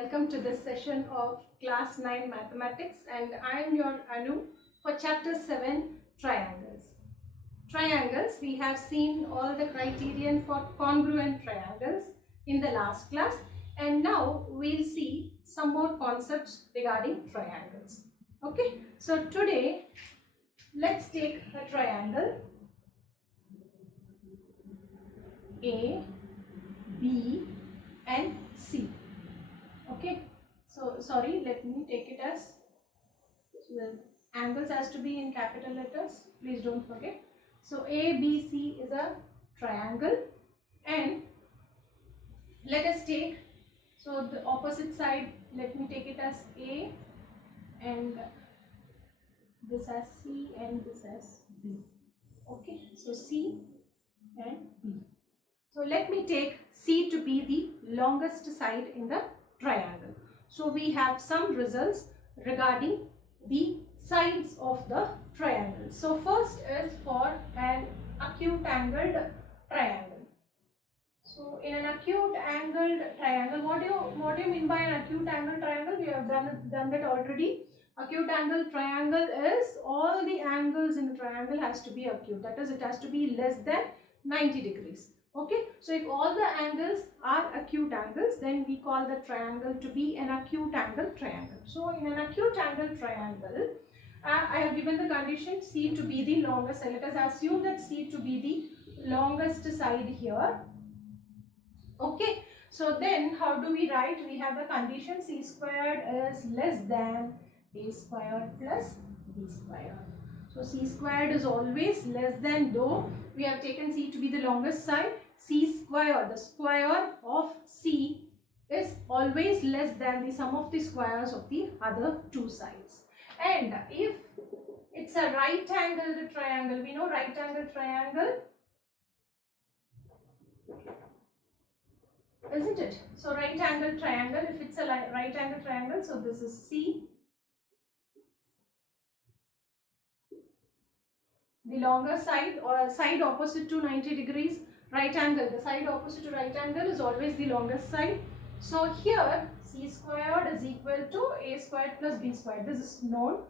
Welcome to this session of Class 9 Mathematics, and I am your Anu for Chapter 7 Triangles. Triangles, we have seen all the criterion for congruent triangles in the last class, and now we'll see some more concepts regarding triangles. Okay, so today let's take a triangle A, B and C. Okay, so sorry, let me take it as the angles has to be in capital letters, please don't forget. So ABC is a triangle, and let us take, so the opposite side, let me take it as A and this as C and this as B. Okay, so C and B. So let me take C to be the longest side in the triangle. So we have some results regarding the sides of the triangle. So first is for an acute angled triangle. So in an acute angled triangle, what do you mean by an acute angled triangle? We have done that already. Acute angled triangle is all the angles in the triangle has to be acute. That is, it has to be less than 90 degrees. Okay, so if all the angles are acute angles, then we call the triangle to be an acute angle triangle. So in an acute angle triangle, I have given the condition C to be the longest. Let us assume that C to be the longest side here. Okay, so then how do we write? We have the condition C squared is less than A squared plus B squared. So C squared is always less than, though we have taken C to be the longest side, C squared, the square of C is always less than the sum of the squares of the other two sides. And if it's a right angled triangle, we know right angled triangle, isn't it? So right angle triangle, if it's a right angle triangle, so this is C. The longer side or side opposite to 90 degrees, right angle, the side opposite to right angle is always the longest side. So here C squared is equal to A squared plus B squared. This is known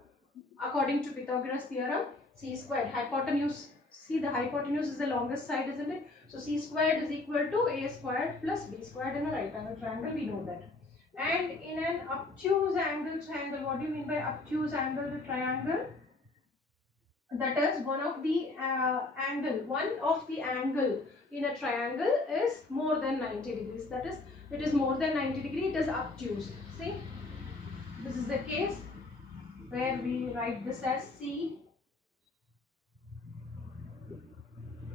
according to Pythagoras theorem. C squared, hypotenuse, see the hypotenuse is the longest side, isn't it? So C squared is equal to A squared plus B squared in a right angle triangle, we know that. And in an obtuse angle triangle, what do you mean by obtuse angle triangle? That is, one of the angle in a triangle is more than 90 degrees. That is, it is more than 90 degrees, it is obtuse. See, this is the case where we write this as C.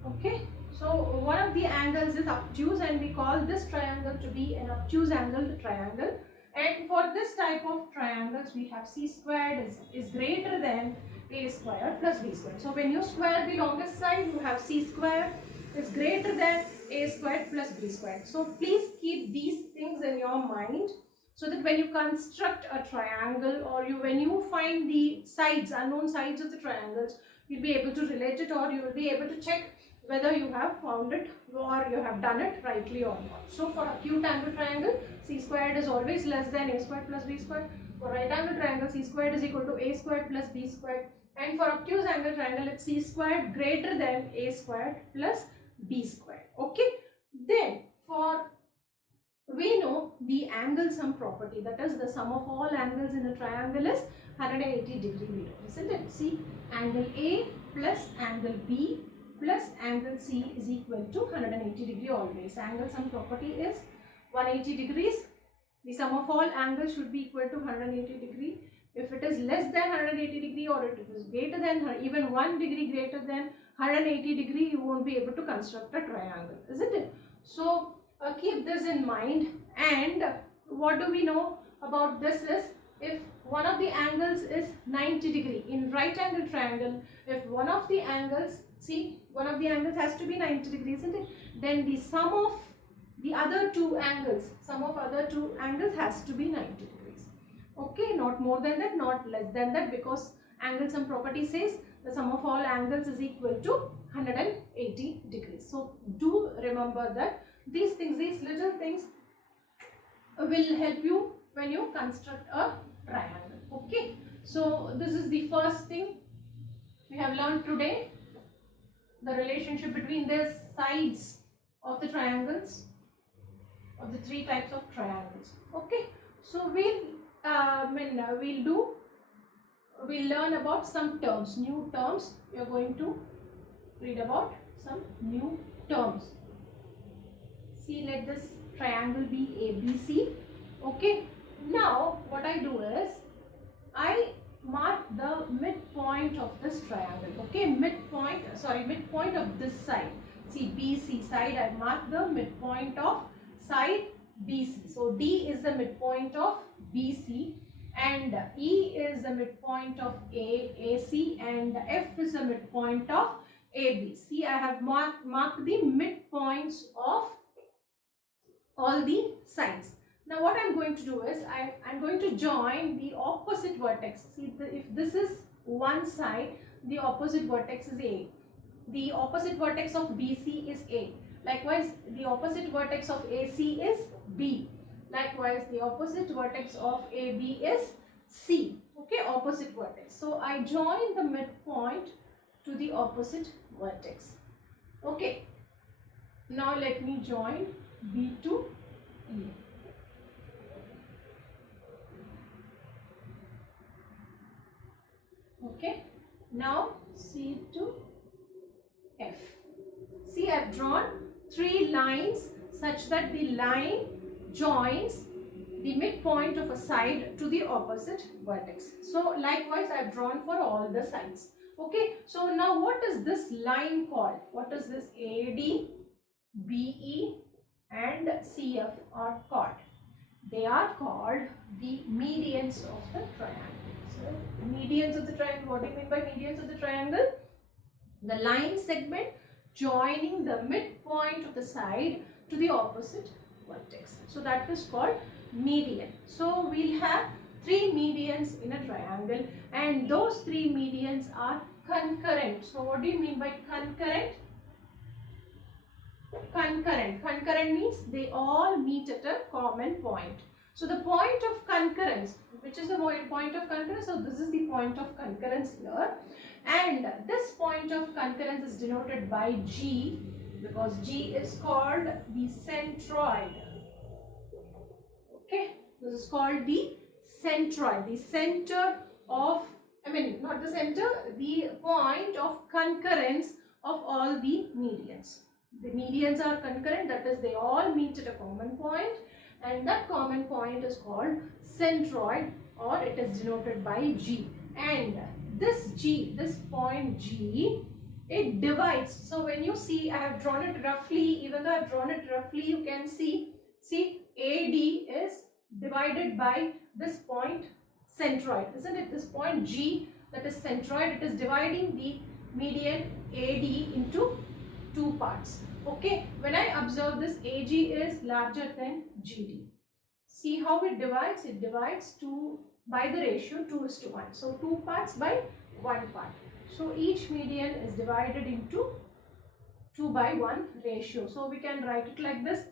Okay, so one of the angles is obtuse, and we call this triangle to be an obtuse angled triangle. And for this type of triangles, we have C squared is greater than A squared plus B squared. So when you square the longest side, you have C squared is greater than A squared plus B squared. So please keep these things in your mind, so that when you construct a triangle, or when you find the sides, unknown sides of the triangles, you'll be able to relate it, or you will be able to check whether you have found it or you have done it rightly or not. So for acute angle triangle, C squared is always less than A squared plus B squared. For right angle triangle, C squared is equal to A squared plus B squared. And for obtuse angle triangle, it's C squared greater than A squared plus B squared. Okay. Then for, we know the angle sum property, that is, the sum of all angles in a triangle is 180 degree, we know, isn't it? See, angle A plus angle B plus angle C is equal to 180 degree always. Angle sum property is 180 degrees. The sum of all angles should be equal to 180 degree. If it is less than 180 degree, or if it is greater than, even 1 degree greater than 180 degree, you won't be able to construct a triangle, isn't it? So keep this in mind. And what do we know about this is, if one of the angles is 90 degree in right angle triangle, if one of the angles, see, one of the angles has to be 90 degrees, isn't it? Then the sum of the other two angles, has to be 90 degrees. Okay, not more than that, not less than that, because angle sum property says the sum of all angles is equal to 180 degrees. So do remember that these things, these little things will help you when you construct a triangle. Okay, so this is the first thing we have learned today, the relationship between the sides of the triangles, of the three types of triangles. Okay, so we'll learn about some terms, new terms. We are going to read about some new terms. See, let this triangle be ABC. Okay, now what I do is I mark the midpoint of this triangle. Okay, midpoint of this side. See, BC side, I mark the midpoint of side BC. So D is the midpoint of BC, and E is the midpoint of AC, and F is the midpoint of AB. See, I have marked the midpoints of all the sides. Now what I'm going to do is I'm going to join the opposite vertex. See, if this is one side, the opposite vertex is A. The opposite vertex of BC is A. Likewise, the opposite vertex of AC is B. Likewise, the opposite vertex of AB is C. Okay, opposite vertex. So I join the midpoint to the opposite vertex. Okay. Now let me join B to E. Okay, now C to F. See, I have drawn three lines such that the line joins the midpoint of a side to the opposite vertex. So likewise, I have drawn for all the sides. Okay, so now what is this line called? What is this? AD, BE and CF are called? They are called the medians of the triangle. So, medians of the triangle, what do you mean by medians of the triangle? The line segment joining the midpoint of the side to the opposite vertex. So, that is called median. So, we'll have three medians in a triangle, and those three medians are concurrent. So, what do you mean by concurrent? Concurrent means they all meet at a common point. So the point of concurrence, which is the point of concurrence? So this is the point of concurrence here, and this point of concurrence is denoted by G, because G is called the centroid. Okay, this is called the centroid, the center of, not the center, the point of concurrence of all the medians. The medians are concurrent, that is, they all meet at a common point, and that common point is called centroid, or it is denoted by G. And this G, this point G, it divides. So when you see, I have drawn it roughly, even though I have drawn it roughly, you can see AD is divided by this point centroid, isn't it? This point G, that is centroid, it is dividing the median AD into two parts. Okay, when I observe this, AG is larger than GD. See how it divides? It divides by the ratio 2:1. So 2 parts by 1 part. So each median is divided into 2:1 ratio. So we can write it like this: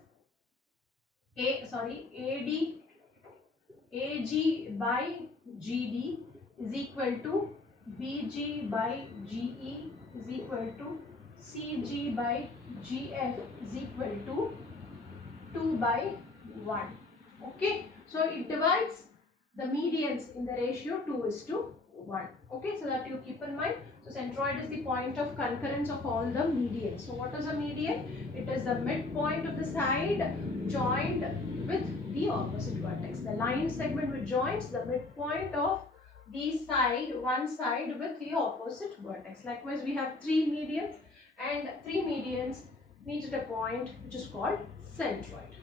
AG by GD is equal to BG by GE is equal to CG by GF is equal to 2:1. Okay, so it divides the medians in the ratio 2:1. Okay, so that you keep in mind. So centroid is the point of concurrence of all the medians. So what is a median? It is the midpoint of the side joined with the opposite vertex. The line segment which joins the midpoint of the side, one side with the opposite vertex. Likewise, we have three medians, and three medians meet at a point which is called centroid.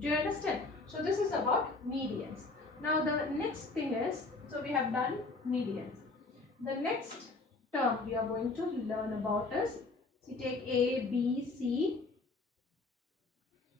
Do you understand? So this is about medians. Now the next thing is, so we have done medians. The next term we are going to learn about is, so take A, B, C.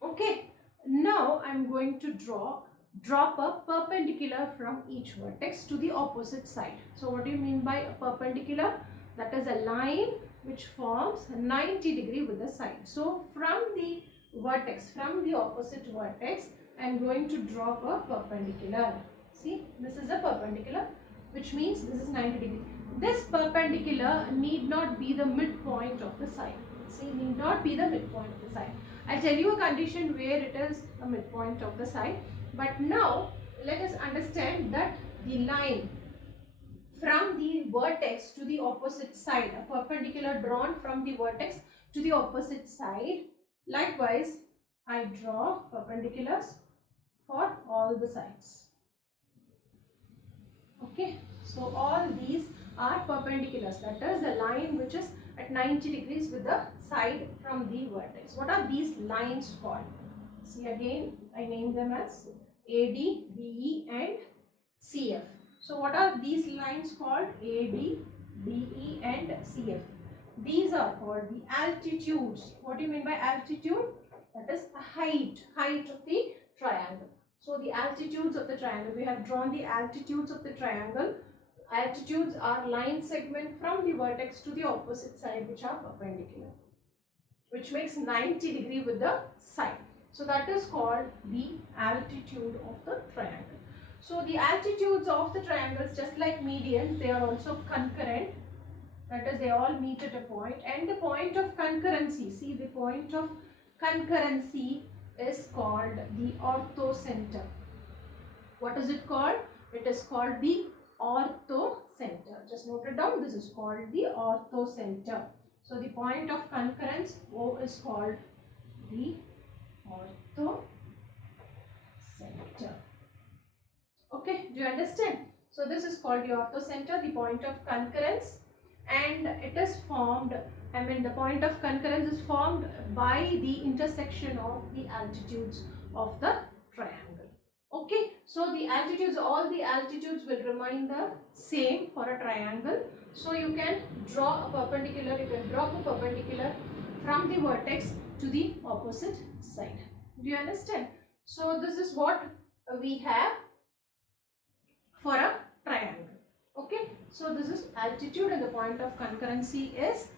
Okay, now I am going to drop a perpendicular from each vertex to the opposite side. So what do you mean by a perpendicular? That is a line which forms 90 degree with the side. So from the vertex, from the opposite vertex, I am going to drop a perpendicular. See, this is a perpendicular, which means this is 90 degree. This perpendicular need not be the midpoint of the side. See, need not be the midpoint of the side. I'll tell you a condition where it is a midpoint of the side. But now, let us understand that the line from the vertex to the opposite side, a perpendicular drawn from the vertex to the opposite side. Likewise, I draw perpendiculars for all the sides. Okay, so all these are perpendiculars, that is the line which is at 90 degrees with the side from the vertex. What are these lines called? See, again I name them as AD, BE and CF. So what are these lines called? AD, BE and CF. These are called the altitudes. What do you mean by altitude? That is the height of the triangle. So the altitudes of the triangle, we have drawn the altitudes of the triangle. Altitudes are line segment from the vertex to the opposite side which are perpendicular, which makes 90 degree with the side. So that is called the altitude of the triangle. So the altitudes of the triangles, just like medians, they are also concurrent. That is, they all meet at a point, and the point of concurrency, see, the point of concurrency is called the orthocenter. What is it called? It is called the orthocenter. Just note it down. This is called the orthocenter. So the point of concurrence O is called the orthocenter. Okay, do you understand? So this is called the orthocenter, the point of concurrence, and it is formed, the point of concurrence is formed by the intersection of the altitudes of the triangle. Okay, so the altitudes, all the altitudes will remain the same for a triangle. So you can draw a perpendicular, you can drop a perpendicular from the vertex to the opposite side. Do you understand? So this is what we have for a triangle. Okay, so this is altitude and the point of concurrency is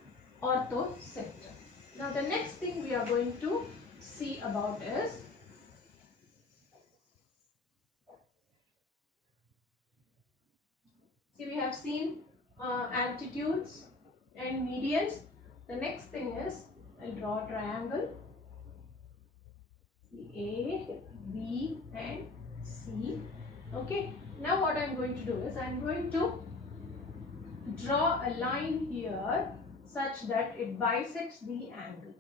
orthocenter. Now the next thing we are going to see about is see, we have seen altitudes and medians. The next thing is I'll draw a triangle. A, B and C. Okay, now what I'm going to do is I'm going to draw a line here such that it bisects the angle.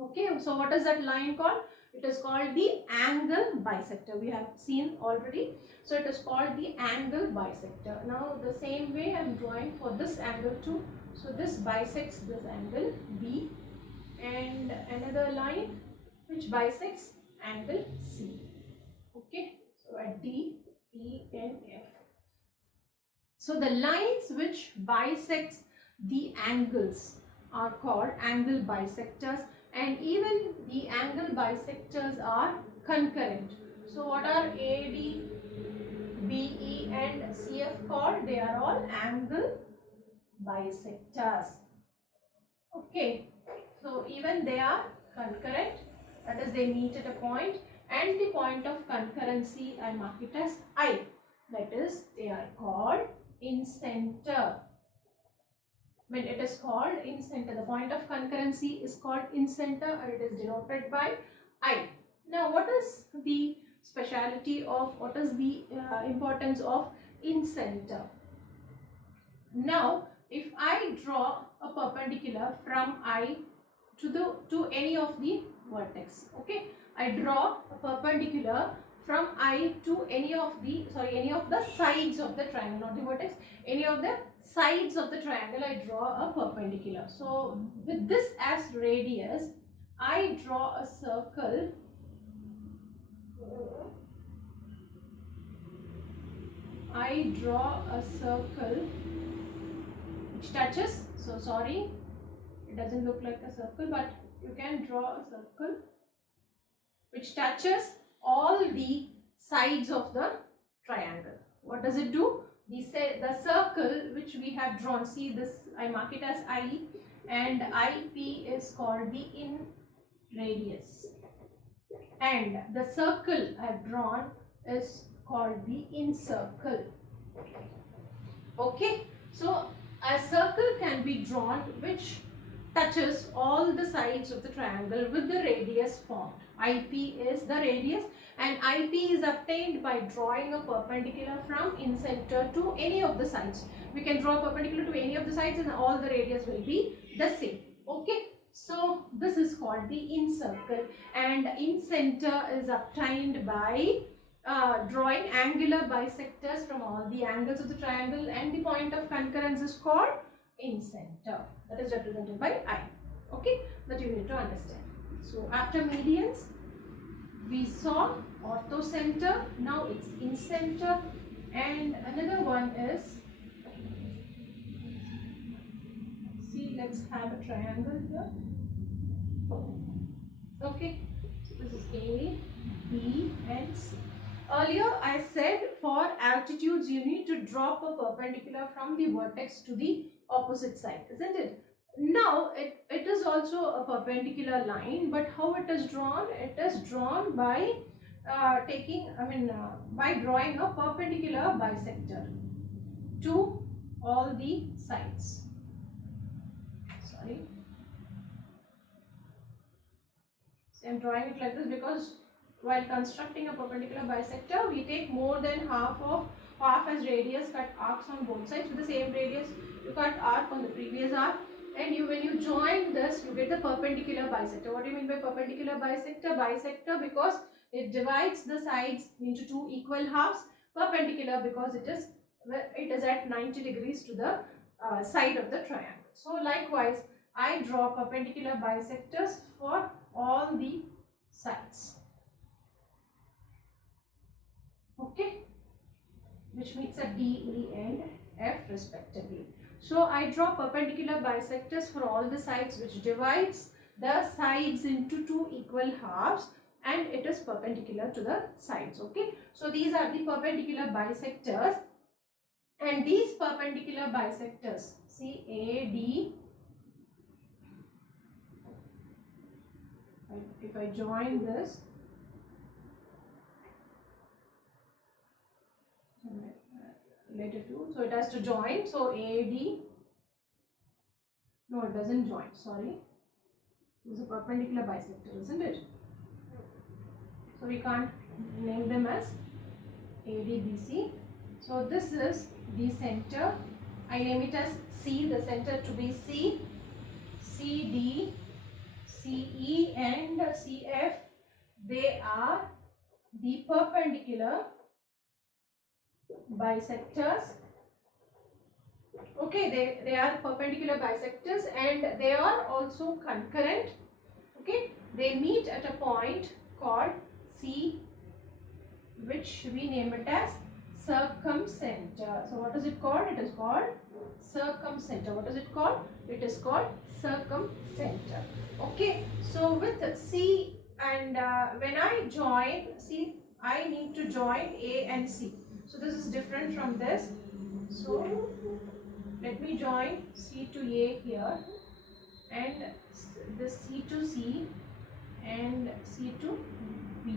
Okay, so what is that line called? It is called the angle bisector. We have seen already. So it is called the angle bisector. Now the same way I am drawing for this angle too. So this bisects this angle B, and another line which bisects angle C. Okay, so at D, E and F. So the lines which bisects the angles are called angle bisectors, and even the angle bisectors are concurrent. So what are AD, BE and CF called? They are all angle bisectors. Okay, so even they are concurrent, that is, they meet at a point, and the point of concurrency I mark it as I, that is, they are called incenter. When it is called incenter, the point of concurrency is called incenter and it is denoted by I. Now what is the speciality of, what is the importance of incenter? Now if I draw a perpendicular from I to any of the vertex, okay, I draw a perpendicular from I to any of the sides of the triangle, not the vertex, any of the sides of the triangle, I draw a perpendicular. So with this as radius, I draw a circle which touches, so sorry, it doesn't look like a circle, but you can draw a circle which touches all the sides of the triangle. What does it do? The circle which we have drawn, see this, I mark it as I, and IP is called the in radius. and the circle I've drawn is called the incircle. Okay, so a circle can be drawn which touches all the sides of the triangle with the radius formed. IP is the radius, and IP is obtained by drawing a perpendicular from incenter to any of the sides. We can draw perpendicular to any of the sides and all the radius will be the same. Okay, so this is called the incircle, and incenter is obtained by drawing angular bisectors from all the angles of the triangle, and the point of concurrence is called incenter, that is represented by I. Okay, that you need to understand. So after medians we saw orthocenter, now it's incenter, and another one is, see, let's have a triangle here. Okay, so this is A, B and C. Earlier I said for altitudes you need to drop a perpendicular from the vertex to the opposite side, isn't it? Now it is also a perpendicular line, but how it is drawn? It is drawn by by drawing a perpendicular bisector to all the sides. Sorry. So I am drawing it like this because while constructing a perpendicular bisector, we take more than half as radius cut arcs on both sides. With the same radius, you cut arc on the previous arc, and when you join this, you get the perpendicular bisector. What do you mean by perpendicular bisector? Bisector because it divides the sides into two equal halves. Perpendicular because it is at 90 degrees to the side of the triangle. So likewise, I draw perpendicular bisectors for all the sides. Okay, which meets at D, E and F respectively. So I draw perpendicular bisectors for all the sides, which divides the sides into two equal halves, and it is perpendicular to the sides. Okay, so these are the perpendicular bisectors, and these perpendicular bisectors, see AD, if I join this, related to, so it has to join, so AD, no, it doesn't join, sorry, this is a perpendicular bisector, isn't it? So we can't name them as ADBC. So this is the center, I name it as C, the center to be C, CD, CE and CF, they are the perpendicular bisectors. Okay, they are perpendicular bisectors, and they are also concurrent. Okay, they meet at a point called C, which we name it as circumcenter. So what is it called? It is called circumcenter. What is it called? It is called circumcenter. Okay, so with C, and when I join, see, I need to join A and C. So this is different from this. So let me join C to A here, and this C to C and C to B.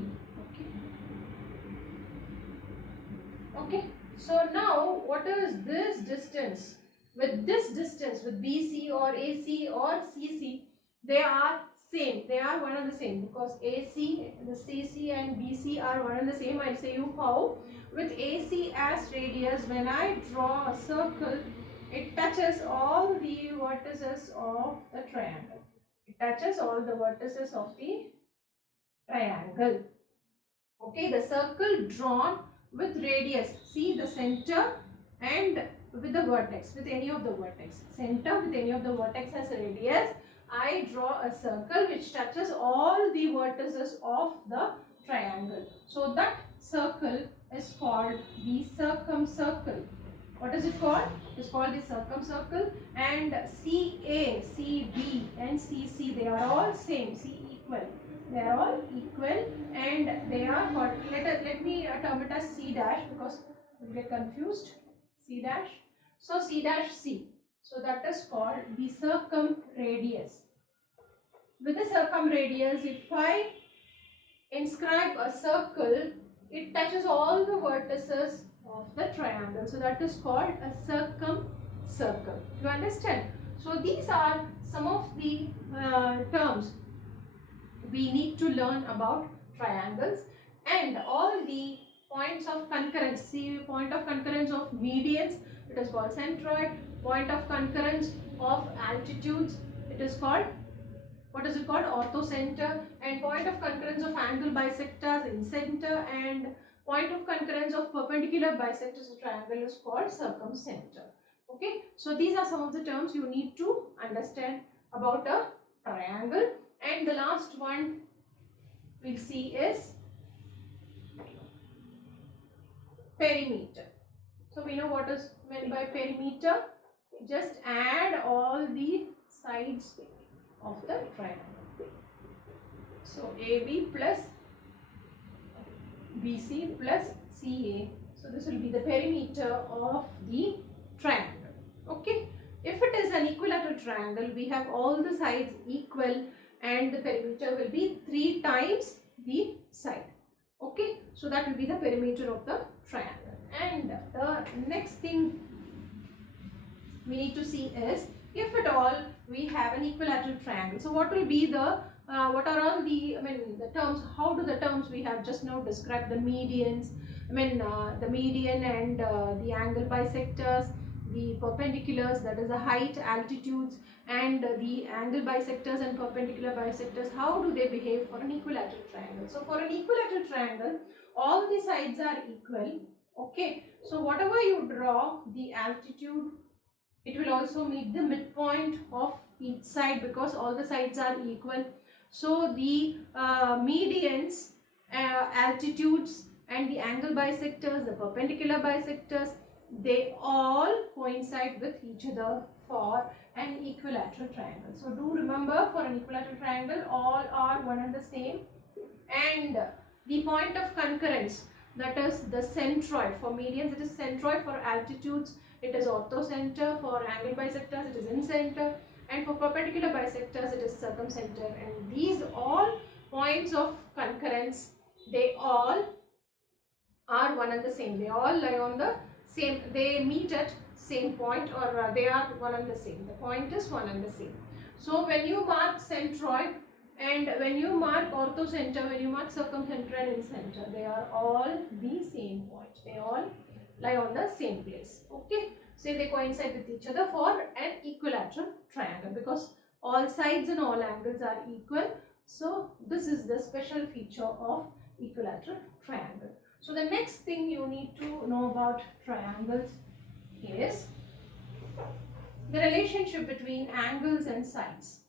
Okay, so now what is this distance? With this distance, with BC or AC or CC, they are same. They are one and the same, because AC, the CC and BC are one and the same. I'll say you how. With AC as radius, when I draw a circle, it touches all the vertices of the triangle. It touches all the vertices of the triangle. Okay, the circle drawn with radius, see the center and with the vertex, with any of the vertex, center with any of the vertex as radius, I draw a circle which touches all the vertices of the triangle. So that circle is called the circumcircle. What is it called? It is called the circumcircle. And CA, CB and CC, they are all same, C equal. They are all equal, and they are what? Let me term it as C dash, because you will get confused. C dash. So C dash C. So that is called the circumradius. With the circumradius, if I inscribe a circle, it touches all the vertices of the triangle. So that is called a circumcircle. You understand? So these are some of the terms we need to learn about triangles, and all the points of concurrence. See, point of concurrence of medians, it is called centroid. Point of concurrence of altitudes, it is called, what is it called, orthocenter. And point of concurrence of angle bisectors, incenter. And point of concurrence of perpendicular bisectors of triangle is called circumcenter. Okay, so these are some of the terms you need to understand about a triangle. And the last one we'll see is perimeter. So we know what is meant by perimeter. Just add all the sides of the triangle. So AB plus BC plus CA. So this will be the perimeter of the triangle. Okay. If it is an equilateral triangle, we have all the sides equal and the perimeter will be 3 times the side. Okay. So that will be the perimeter of the triangle. And the next thing we need to see is, if at all we have an equilateral triangle, so what will be the what are all the, the terms, how do the terms we have just now described, the medians, the median and the angle bisectors, the perpendiculars, that is the height, altitudes, and the angle bisectors and perpendicular bisectors, how do they behave for an equilateral triangle? So for an equilateral triangle, all the sides are equal. Okay, so whatever you draw, the altitude, it will also meet the midpoint of each side because all the sides are equal. So the medians, altitudes, and the angle bisectors, the perpendicular bisectors, they all coincide with each other for an equilateral triangle. So do remember, for an equilateral triangle, all are one and the same. And the point of concurrence, that is the centroid. For medians, it is centroid. For altitudes, it is orthocenter. For angle bisectors, it is incenter. And for perpendicular bisectors, it is circumcenter. And these all points of concurrence, they all are one and the same. They all lie on the same, they meet at same point, or they are one and the same. The point is one and the same. So when you mark centroid and when you mark orthocenter, when you mark circumcenter and incenter, they are all the same point. They all lie on the same place. Okay. So they coincide with each other for an equilateral triangle because all sides and all angles are equal. So this is the special feature of equilateral triangle. So the next thing you need to know about triangles is the relationship between angles and sides.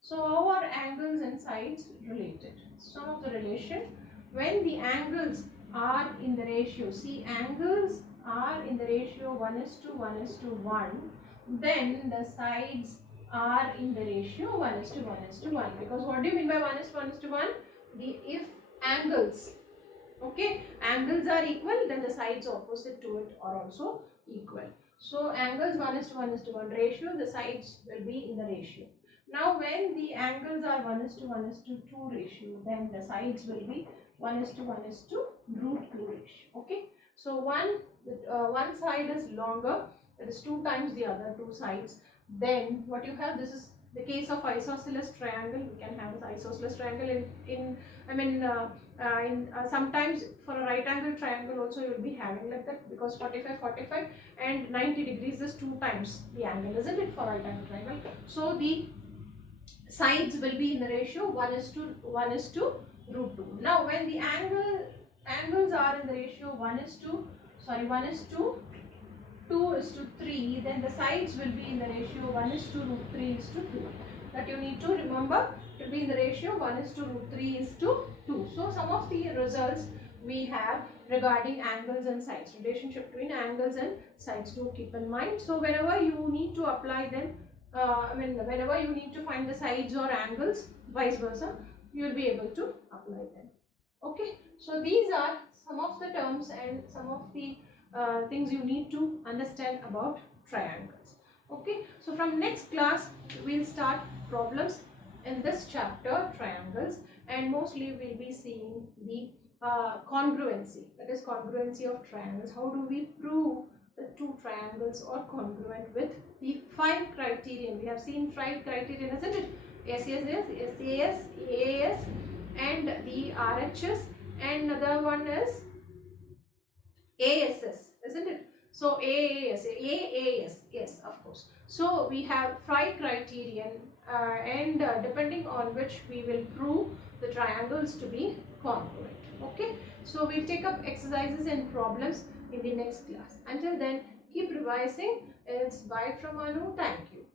So how are angles and sides related? Some of the relation, when the angles are in the ratio, see, angles are in the ratio 1:1:1, then the sides are in the ratio 1:1:1. Because what do you mean by 1:1:1? If angles, okay, angles are equal, then the sides opposite to it are also equal. So angles 1:1:1 ratio, the sides will be in the ratio. Now when the angles are 1:1:2 ratio, then the sides will be 1:1:√2 ratio. Okay. So one side is longer, that is 2 times the other two sides. Then what you have, this is the case of isosceles triangle. We can have an isosceles triangle sometimes for a right angle triangle also you will be having like that, because 45 and 90 degrees is 2 times the angle, isn't it, for right angle triangle? So the sides will be in the ratio 1:1:√2. Now when the angles are in the ratio 1:2:3, then the sides will be in the ratio 1:√3:2. That you need to remember, to be in the ratio 1:√3:2. So some of the results we have regarding angles and sides, relationship between angles and sides, do keep in mind. So whenever you need to apply them, whenever you need to find the sides or angles, vice versa, you will be able to apply them. Okay, so these are some of the terms and some of the things you need to understand about triangles. Okay, so from next class we'll start problems in this chapter, triangles, and mostly we'll be seeing the congruency, that is congruency of triangles. How do we prove the two triangles are congruent with the 5 criterion? We have seen 5 criterion, isn't it? SSS, SAS, AAS, and the RHS, and another one is ASS, isn't it? So AAS, yes, of course. So we have 5 criterion, and depending on which we will prove the triangles to be congruent. Okay, so we'll take up exercises and problems in the next class. Until then, keep revising. It's bye from Anu. Thank you.